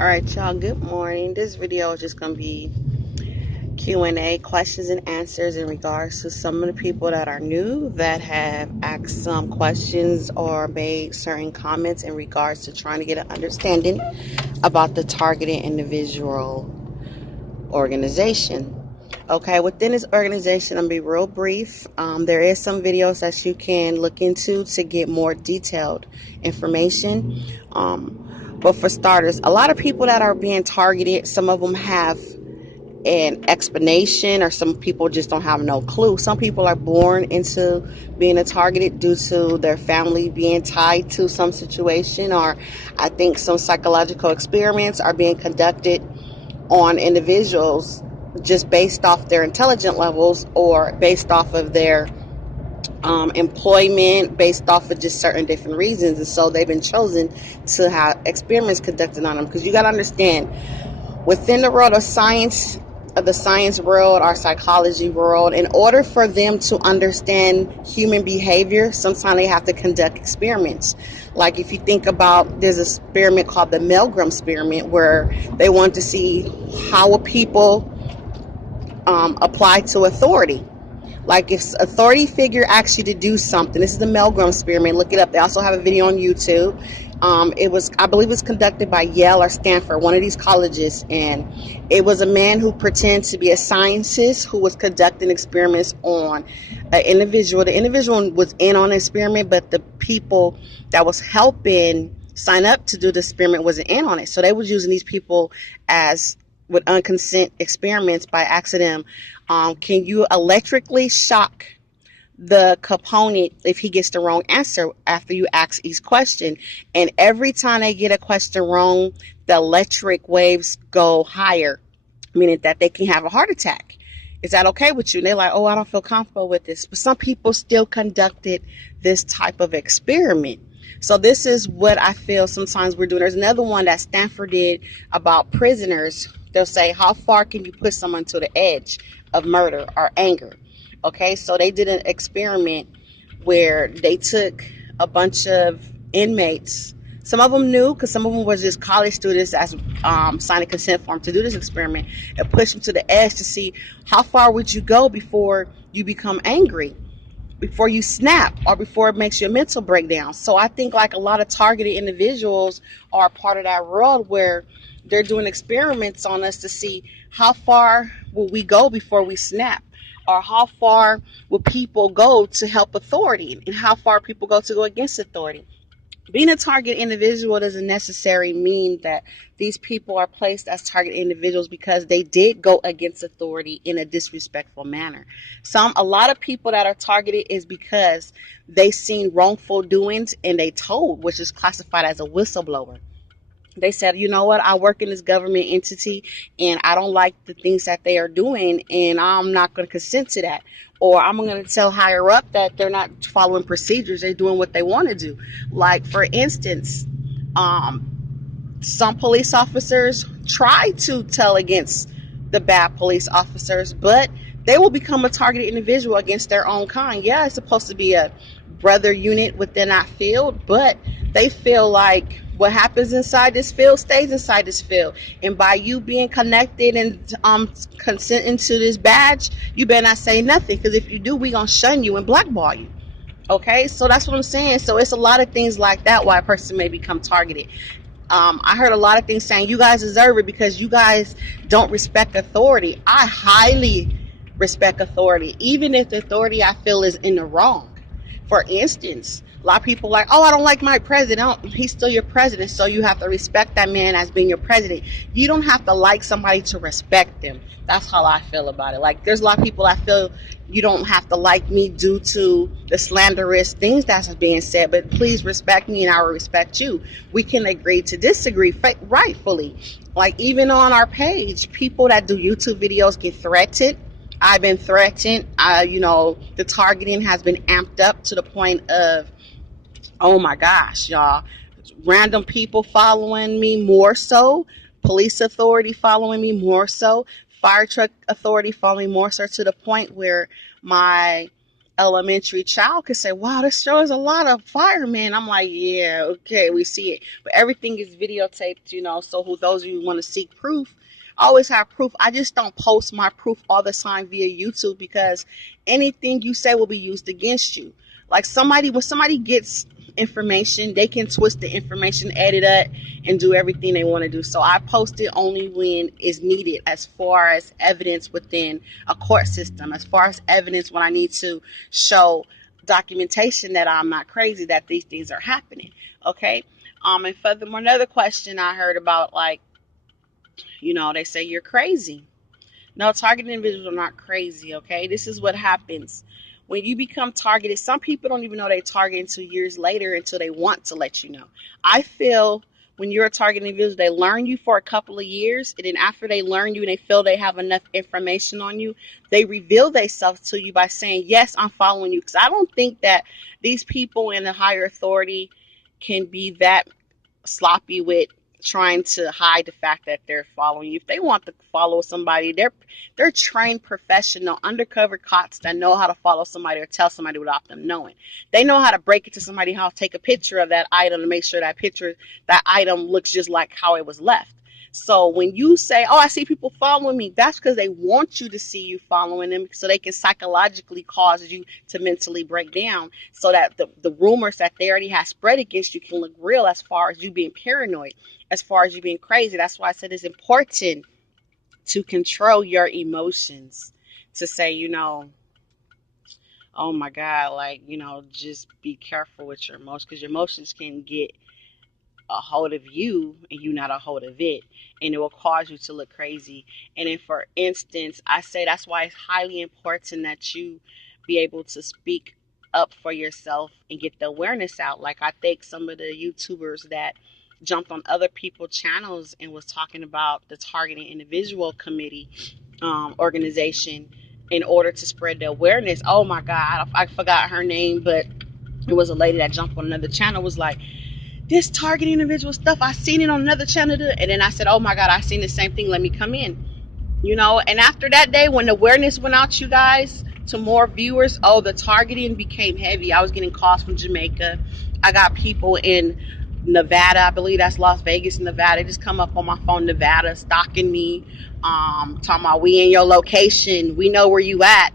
Alright, y'all, good morning. This video is just going to be Q&A, questions and answers in regards to some of the people that are new that have asked some questions or made certain comments in regards to trying to get an understanding about the targeted individual organization. Okay, within this organization, I'm going to be real brief. There is some videos that you can look into to get more detailed information. But for starters, a lot of people that are being targeted, some of them have an explanation, or some people just don't have no clue. Some people are born into being a targeted due to their family being tied to some situation, or I think some psychological experiments are being conducted on individuals just based off their intelligence levels or based off of their employment, based off of just certain different reasons. And so they've been chosen to have experiments conducted on them, because you got to understand, within the world of science, of the science world, our psychology world, in order for them to understand human behavior, sometimes they have to conduct experiments. Like if you think about, there's an experiment called the Milgram experiment, where they want to see how people apply to authority. Like if authority figure asks you to do something, this is the Milgram experiment. Look it up. They also have a video on YouTube. I believe it was conducted by Yale or Stanford, one of these colleges, and it was a man who pretended to be a scientist who was conducting experiments on an individual. The individual was in on the experiment, but the people that was helping sign up to do the experiment wasn't in on it. So they was using these people as with unconsent experiments by accident. Can you electrically shock the component if he gets the wrong answer after you ask each question? And every time they get a question wrong, the electric waves go higher, meaning that they can have a heart attack. Is that okay with you? And they're like, oh, I don't feel comfortable with this. But some people still conducted this type of experiment. So this is what I feel sometimes we're doing. There's another one that Stanford did about prisoners. They'll say, how far can you push someone to the edge of murder or anger? Okay, so they did an experiment where they took a bunch of inmates. Some of them knew, because some of them was just college students that signed a consent form to do this experiment, and push them to the edge to see how far would you go before you become angry, before you snap, or before it makes you a mental breakdown. So I think like a lot of targeted individuals are part of that world where they're doing experiments on us to see how far will we go before we snap, or how far will people go to help authority, and how far people go against authority. Being a target individual doesn't necessarily mean that these people are placed as target individuals because they did go against authority in a disrespectful manner. A lot of people that are targeted is because they seen wrongful doings and they told, which is classified as a whistleblower. They said, you know what, I work in this government entity and I don't like the things that they are doing, and I'm not going to consent to that. Or I'm going to tell higher up that they're not following procedures, they're doing what they want to do. Like, for instance, some police officers try to tell against the bad police officers, but they will become a targeted individual against their own kind. Yeah, it's supposed to be a brother unit within that field, but they feel like what happens inside this field stays inside this field. And by you being connected and consenting to this badge, you better not say nothing, because if you do, we're going to shun you and blackball you. Okay, so that's what I'm saying. So it's a lot of things like that why a person may become targeted. I heard a lot of things saying you guys deserve it because you guys don't respect authority. I highly respect authority, even if the authority I feel is in the wrong. For instance, a lot of people like, oh, I don't like my president. He's still your president, so you have to respect that man as being your president. You don't have to like somebody to respect them. That's how I feel about it. Like, there's a lot of people I feel you don't have to like me due to the slanderous things that's being said, but please respect me and I will respect you. We can agree to disagree rightfully. Like, even on our page, people that do YouTube videos get threatened. I've been threatened. The targeting has been amped up to the point of, oh my gosh, y'all, random people following me more so, police authority following me more so, fire truck authority following more so, to the point where my elementary child could say, wow, this shows a lot of firemen. I'm like, yeah, okay, we see it. But everything is videotaped, so who those of you who want to seek proof, always have proof. I just don't post my proof all the time via YouTube because anything you say will be used against you. Like when somebody gets information, they can twist the information, edit it, and do everything they want to do. So I post it only when it's needed, as far as evidence within a court system, as far as evidence when I need to show documentation that I'm not crazy, that these things are happening. Okay. And furthermore, another question I heard about, like, they say you're crazy. No, targeted individuals are not crazy, okay? This is what happens. When you become targeted, some people don't even know they target until years later, until they want to let you know. I feel when you're a targeted individual, they learn you for a couple of years, and then after they learn you and they feel they have enough information on you, they reveal themselves to you by saying, yes, I'm following you. Because I don't think that these people in the higher authority can be that sloppy with trying to hide the fact that they're following you. If they want to follow somebody, they're trained professional undercover cops that know how to follow somebody or tell somebody without them knowing. They know how to break it to somebody's house, take a picture of that item to make sure that item looks just like how it was left. So when you say, oh, I see people following me, that's because they want you to see you following them so they can psychologically cause you to mentally break down, so that the rumors that they already have spread against you can look real, as far as you being paranoid, as far as you being crazy. That's why I said it's important to control your emotions, to say, oh my God, like, just be careful with your emotions, because your emotions can get a hold of you and you not a hold of it, and it will cause you to look crazy. And then, for instance, I say that's why it's highly important that you be able to speak up for yourself and get the awareness out. Like, I think some of the YouTubers that jumped on other people's channels and was talking about the targeting individual committee organization in order to spread the awareness. Oh my God, I forgot her name, but it was a lady that jumped on another channel, was like, this targeting individual stuff, I seen it on another channel, and then I said, oh my God, I seen the same thing, let me come in. And after that day, when the awareness went out, you guys, to more viewers, oh, the targeting became heavy. I was getting calls from Jamaica. I got people in Nevada, I believe that's Las Vegas, Nevada. They just come up on my phone, Nevada, stalking me, talking about, we in your location, we know where you at.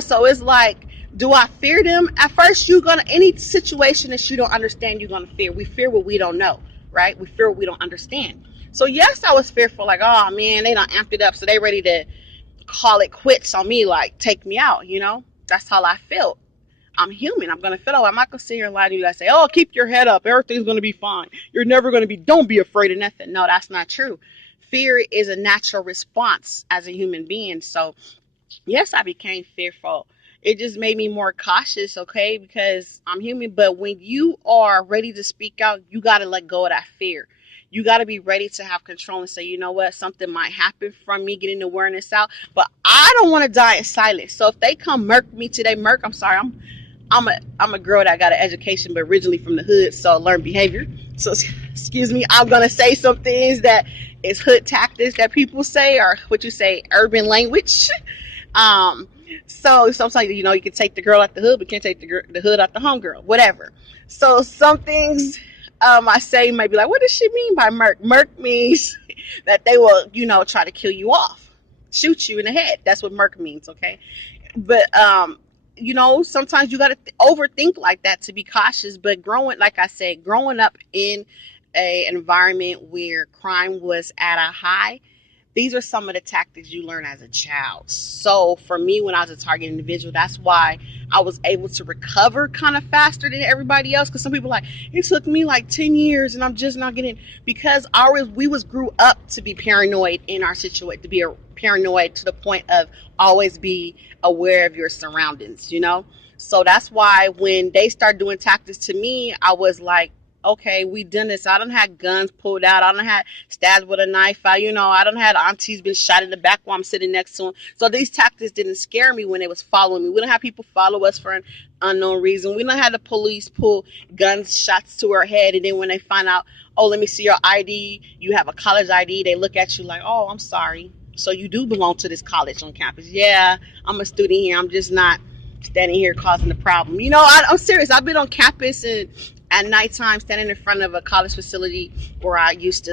So it's like, do I fear them? At first, any situation that you don't understand, you're gonna fear. We fear what we don't know, right? We fear what we don't understand. So yes, I was fearful, like, oh man, they done amped it up, so they ready to call it quits on me, like take me out. That's how I felt. I'm human. I'm gonna feel. I'm not gonna sit here and lie to you. I say, oh, keep your head up. Everything's gonna be fine. You're never gonna be. Don't be afraid of nothing. No, that's not true. Fear is a natural response as a human being. So yes, I became fearful. It just made me more cautious, okay? Because I'm human. But when you are ready to speak out, you got to let go of that fear. You got to be ready to have control and say, you know what? Something might happen from me getting the awareness out, but I don't want to die in silence. So if they come murk me today, I'm sorry. I'm a girl that got an education, but originally from the hood, so learned behavior. So excuse me, I'm gonna say some things that is hood tactics that people say, or what you say, urban language. Um, so sometimes, you can take the girl out the hood, but can't take the hood out the homegirl, whatever. So some things I say might be like, what does she mean by murk? Murk means that they will, try to kill you off, shoot you in the head. That's what murk means, okay? But sometimes you got to overthink like that to be cautious. But like I said, growing up in an environment where crime was at a high, these are some of the tactics you learn as a child. So for me, when I was a target individual, that's why I was able to recover kind of faster than everybody else. Because some people are like, it took me like 10 years and I'm just not getting, because we grew up to be paranoid in our situation, to be paranoid to the point of always be aware of your surroundings. So that's why when they start doing tactics to me, I was like, okay, we done this. I done had guns pulled out. I done had stabbed with a knife. I done had aunties been shot in the back while I'm sitting next to them. So these tactics didn't scare me when they was following me. We don't have people follow us for an unknown reason. We don't have the police pull guns shots to our head, and then when they find out, oh, let me see your ID, you have a college ID, they look at you like, oh, I'm sorry. So you do belong to this college on campus. Yeah, I'm a student here. I'm just not standing here causing the problem. I'm serious. I've been on campus and at nighttime standing in front of a college facility where I used to